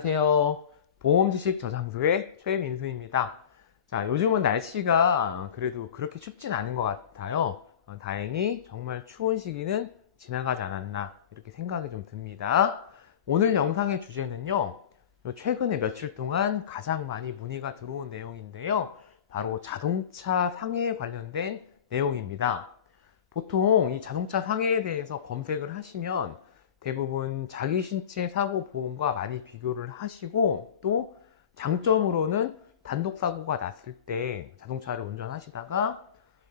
안녕하세요. 보험지식 저장소의 최민수입니다. 자, 요즘은 날씨가 그래도 그렇게 춥진 않은 것 같아요. 다행히 정말 추운 시기는 지나가지 않았나 이렇게 생각이 좀 듭니다. 오늘 영상의 주제는요, 최근에 며칠 동안 가장 많이 문의가 들어온 내용인데요. 바로 자동차 상해에 관련된 내용입니다. 보통 이 자동차 상해에 대해서 검색을 하시면 대부분 자기 신체 사고 보험과 많이 비교를 하시고, 또 장점으로는 단독 사고가 났을 때 자동차를 운전하시다가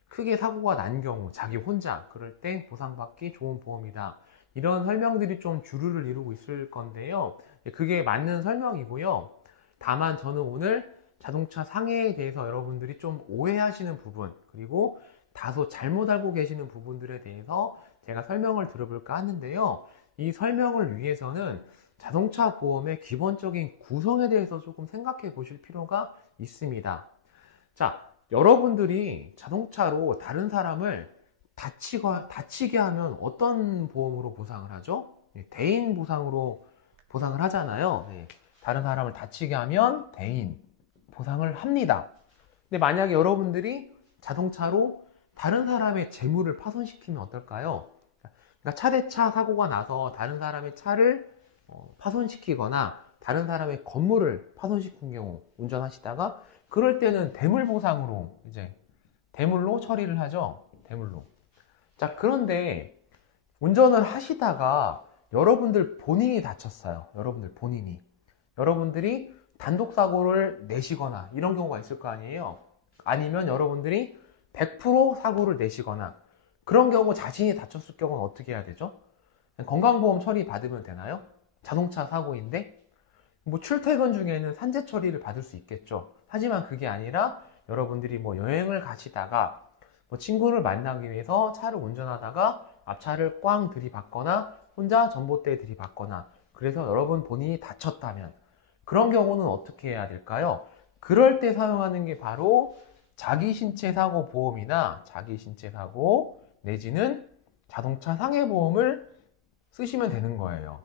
크게 사고가 난 경우 자기 혼자 그럴 때 보상받기 좋은 보험이다, 이런 설명들이 좀 주류를 이루고 있을 건데요. 그게 맞는 설명이고요. 다만 저는 오늘 자동차 상해에 대해서 여러분들이 좀 오해하시는 부분, 그리고 다소 잘못 알고 계시는 부분들에 대해서 제가 설명을 들어볼까 하는데요. 이 설명을 위해서는 자동차 보험의 기본적인 구성에 대해서 조금 생각해 보실 필요가 있습니다. 자, 여러분들이 자동차로 다른 사람을 다치게 하면 어떤 보험으로 보상을 하죠? 대인 보상으로 보상을 하잖아요. 다른 사람을 다치게 하면 대인 보상을 합니다. 근데 만약에 여러분들이 자동차로 다른 사람의 재물을 파손시키면 어떨까요? 그러니까 차 대 차 사고가 나서 다른 사람의 차를 파손시키거나 다른 사람의 건물을 파손시킨 경우 운전하시다가, 그럴 때는 대물 보상으로 이제 대물로 처리를 하죠. 대물로. 자, 그런데 운전을 하시다가 여러분들 본인이 다쳤어요. 여러분들이 단독 사고를 내시거나 이런 경우가 있을 거 아니에요. 아니면 여러분들이 100% 사고를 내시거나, 그런 경우 자신이 다쳤을 경우는 어떻게 해야 되죠? 건강보험 처리 받으면 되나요? 자동차 사고인데 뭐 출퇴근 중에는 산재 처리를 받을 수 있겠죠. 하지만 그게 아니라 여러분들이 뭐 여행을 가시다가 뭐 친구를 만나기 위해서 차를 운전하다가 앞차를 꽝 들이받거나 혼자 전봇대에 들이받거나, 그래서 여러분 본인이 다쳤다면 그런 경우는 어떻게 해야 될까요? 그럴 때 사용하는 게 바로 자기신체사고 보험이나 자기신체사고 내지는 자동차 상해보험을 쓰시면 되는 거예요.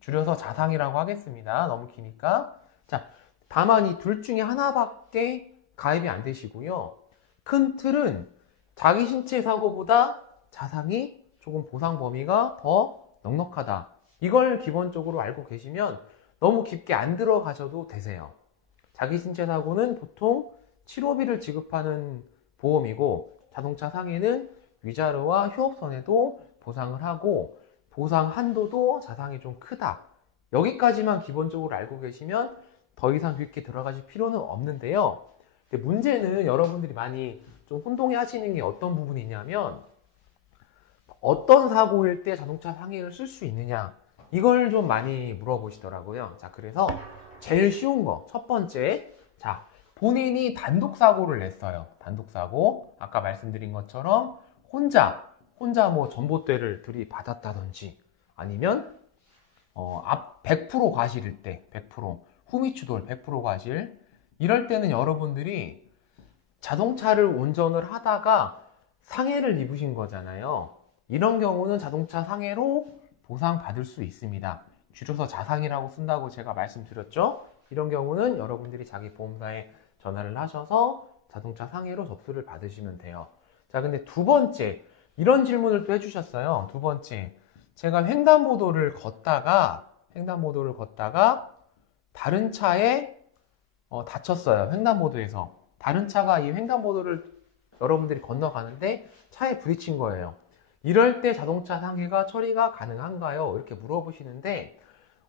줄여서 자상이라고 하겠습니다. 너무 기니까. 자, 다만 이 둘 중에 하나밖에 가입이 안 되시고요. 큰 틀은 자기신체사고보다 자상이 조금 보상 범위가 더 넉넉하다, 이걸 기본적으로 알고 계시면 너무 깊게 안 들어가셔도 되세요. 자기신체사고는 보통 치료비를 지급하는 보험이고, 자동차 상해는 위자료와 휴업선에도 보상을 하고, 보상 한도도 자상이 좀 크다. 여기까지만 기본적으로 알고 계시면 더 이상 깊게 들어가실 필요는 없는데요. 근데 문제는 여러분들이 많이 좀 혼동해 하시는 게 어떤 부분이 있냐면, 어떤 사고일 때 자동차 상해를 쓸 수 있느냐, 이걸 좀 많이 물어보시더라고요. 자, 그래서 제일 쉬운 거, 첫 번째, 자, 본인이 단독 사고를 냈어요. 단독 사고, 아까 말씀드린 것처럼 혼자 뭐 전봇대를 들이받았다든지, 아니면 앞 100% 과실일 때, 100% 후미추돌 100% 과실, 이럴 때는 여러분들이 자동차를 운전을 하다가 상해를 입으신 거잖아요. 이런 경우는 자동차 상해로 보상받을 수 있습니다. 줄여서 자상이라고 쓴다고 제가 말씀드렸죠. 이런 경우는 여러분들이 자기 보험사에 전화를 하셔서 자동차 상해로 접수를 받으시면 돼요. 자, 근데 두 번째, 이런 질문을 또 해주셨어요. 두 번째, 제가 횡단보도를 걷다가 다른 차에 다쳤어요. 횡단보도에서 다른 차가 이 횡단보도를 여러분들이 건너가는데 차에 부딪힌 거예요. 이럴 때 자동차 상해가 처리가 가능한가요? 이렇게 물어보시는데,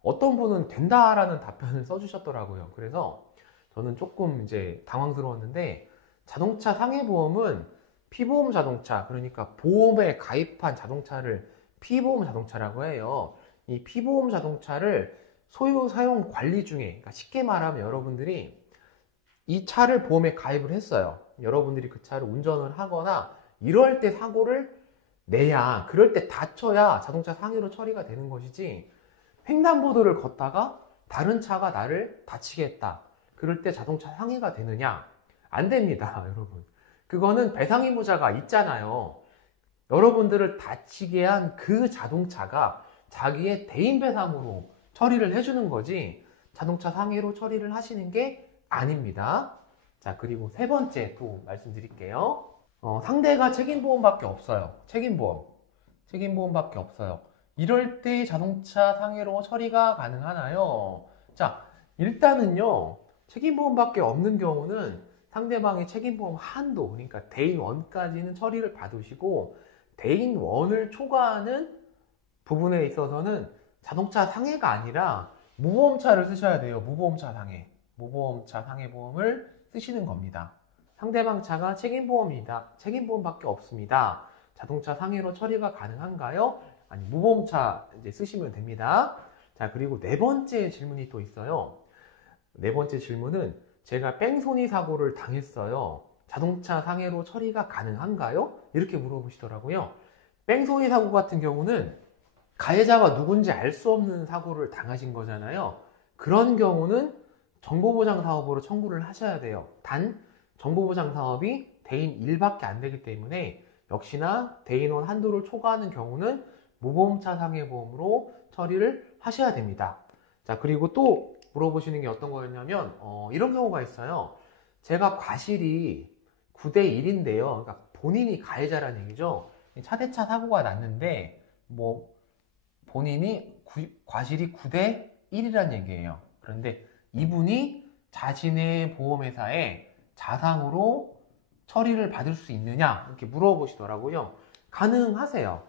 어떤 분은 된다라는 답변을 써주셨더라고요. 그래서 저는 조금 이제 당황스러웠는데, 자동차 상해보험은 피보험 자동차, 그러니까 보험에 가입한 자동차를 피보험 자동차라고 해요. 이 피보험 자동차를 소유, 사용, 관리 중에, 그러니까 쉽게 말하면 여러분들이 이 차를 보험에 가입을 했어요. 여러분들이 그 차를 운전을 하거나 이럴 때 사고를 내야, 그럴 때 다쳐야 자동차 상해로 처리가 되는 것이지, 횡단보도를 걷다가 다른 차가 나를 다치겠다, 그럴 때 자동차 상해가 되느냐? 안 됩니다, 여러분. 그거는 배상의무자가 있잖아요. 여러분들을 다치게 한 그 자동차가 자기의 대인 배상으로 처리를 해주는 거지, 자동차 상해로 처리를 하시는 게 아닙니다. 자, 그리고 세 번째 또 말씀드릴게요. 상대가 책임보험밖에 없어요. 책임보험밖에 없어요. 이럴 때 자동차 상해로 처리가 가능하나요? 자, 일단은요, 책임보험밖에 없는 경우는 상대방의 책임보험 한도, 그러니까 대인 1까지는 처리를 받으시고, 대인 1을 초과하는 부분에 있어서는 자동차 상해가 아니라 무보험차를 쓰셔야 돼요. 무보험차 상해보험을 쓰시는 겁니다. 상대방 차가 책임보험밖에 없습니다. 자동차 상해로 처리가 가능한가요? 아니, 무보험차 이제 쓰시면 됩니다. 자, 그리고 네 번째 질문이 또 있어요. 네 번째 질문은 제가 뺑소니 사고를 당했어요. 자동차 상해로 처리가 가능한가요? 이렇게 물어보시더라고요. 뺑소니 사고 같은 경우는 가해자가 누군지 알 수 없는 사고를 당하신 거잖아요. 그런 경우는 정보보장 사업으로 청구를 하셔야 돼요. 단 정보보장 사업이 대인 1밖에 안 되기 때문에 역시나 대인 1 한도를 초과하는 경우는 무보험차 상해보험으로 처리를 하셔야 됩니다. 자, 그리고 또 물어보시는 게 어떤 거였냐면 이런 경우가 있어요. 제가 과실이 9대 1인데요. 그러니까 본인이 가해자라는 얘기죠. 차대차 사고가 났는데 본인이 과실이 9대 1이라는 얘기예요. 그런데 이분이 자신의 보험회사에 자상으로 처리를 받을 수 있느냐 이렇게 물어보시더라고요. 가능하세요.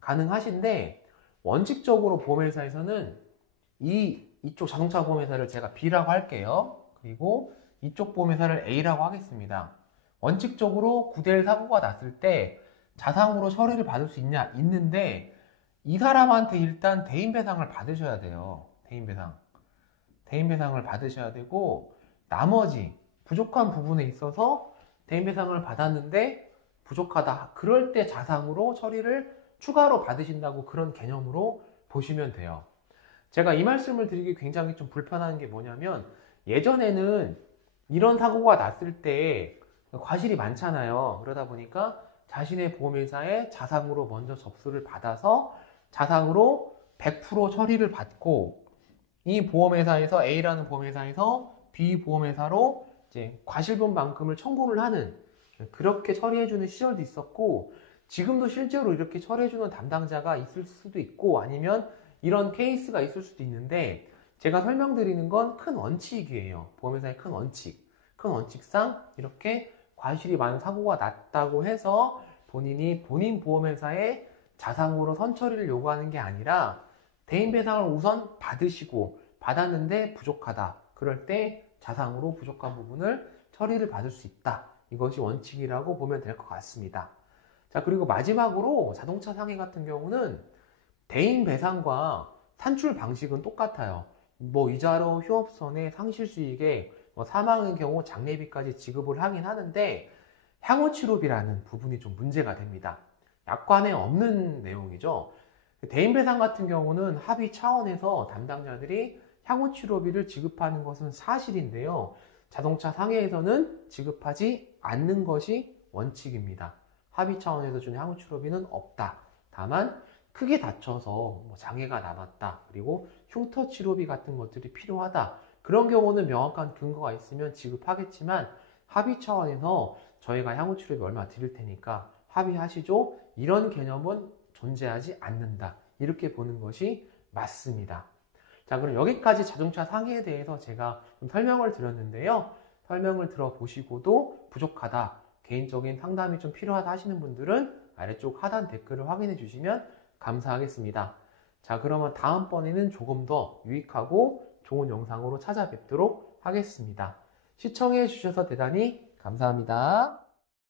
가능하신데 원칙적으로 보험회사에서는 이쪽 자동차 보험회사를 제가 B라고 할게요. 그리고 이쪽 보험회사를 A라고 하겠습니다. 원칙적으로 9대1 사고가 났을 때 자상으로 처리를 받을 수 있냐? 있는데 이 사람한테 일단 대인배상을 받으셔야 돼요. 대인배상을 받으셔야 되고 나머지 부족한 부분에 있어서 대인배상을 받았는데 부족하다. 그럴 때 자상으로 처리를 추가로 받으신다고 그런 개념으로 보시면 돼요. 제가 이 말씀을 드리기 굉장히 좀 불편한 게 뭐냐면 예전에는 이런 사고가 났을 때 과실이 많잖아요. 그러다 보니까 자신의 보험회사에 자상으로 먼저 접수를 받아서 자상으로 100% 처리를 받고 이 보험회사에서 A라는 보험회사에서 B 보험회사로 이제 과실분만큼을 청구를 하는 그렇게 처리해주는 시절도 있었고 지금도 실제로 이렇게 처리해주는 담당자가 있을 수도 있고 아니면 이런 케이스가 있을 수도 있는데 제가 설명드리는 건 큰 원칙이에요. 보험회사의 큰 원칙상 이렇게 과실이 많은 사고가 났다고 해서 본인 보험회사에 자상으로 선처리를 요구하는 게 아니라 대인배상을 우선 받았는데 부족하다. 그럴 때 자상으로 부족한 부분을 처리를 받을 수 있다. 이것이 원칙이라고 보면 될 것 같습니다. 자, 그리고 마지막으로 자동차 상해 같은 경우는 대인배상과 산출 방식은 똑같아요. 이자로 휴업선의 상실수익에 사망의 경우 장례비까지 지급을 하긴 하는데 향후치료비라는 부분이 좀 문제가 됩니다. 약관에 없는 내용이죠. 대인배상 같은 경우는 합의 차원에서 담당자들이 향후치료비를 지급하는 것은 사실인데요. 자동차 상해에서는 지급하지 않는 것이 원칙입니다. 합의 차원에서 주는 향후치료비는 없다. 다만 크게 다쳐서 장애가 남았다. 그리고 흉터치료비 같은 것들이 필요하다. 그런 경우는 명확한 근거가 있으면 지급하겠지만 합의 차원에서 저희가 향후치료비 얼마 드릴 테니까 합의하시죠. 이런 개념은 존재하지 않는다. 이렇게 보는 것이 맞습니다. 자, 그럼 여기까지 자동차 상해에 대해서 제가 좀 설명을 드렸는데요. 설명을 들어보시고도 부족하다, 개인적인 상담이 좀 필요하다 하시는 분들은 아래쪽 하단 댓글을 확인해 주시면 감사하겠습니다. 자, 그러면 다음번에는 조금 더 유익하고 좋은 영상으로 찾아뵙도록 하겠습니다. 시청해 주셔서 대단히 감사합니다.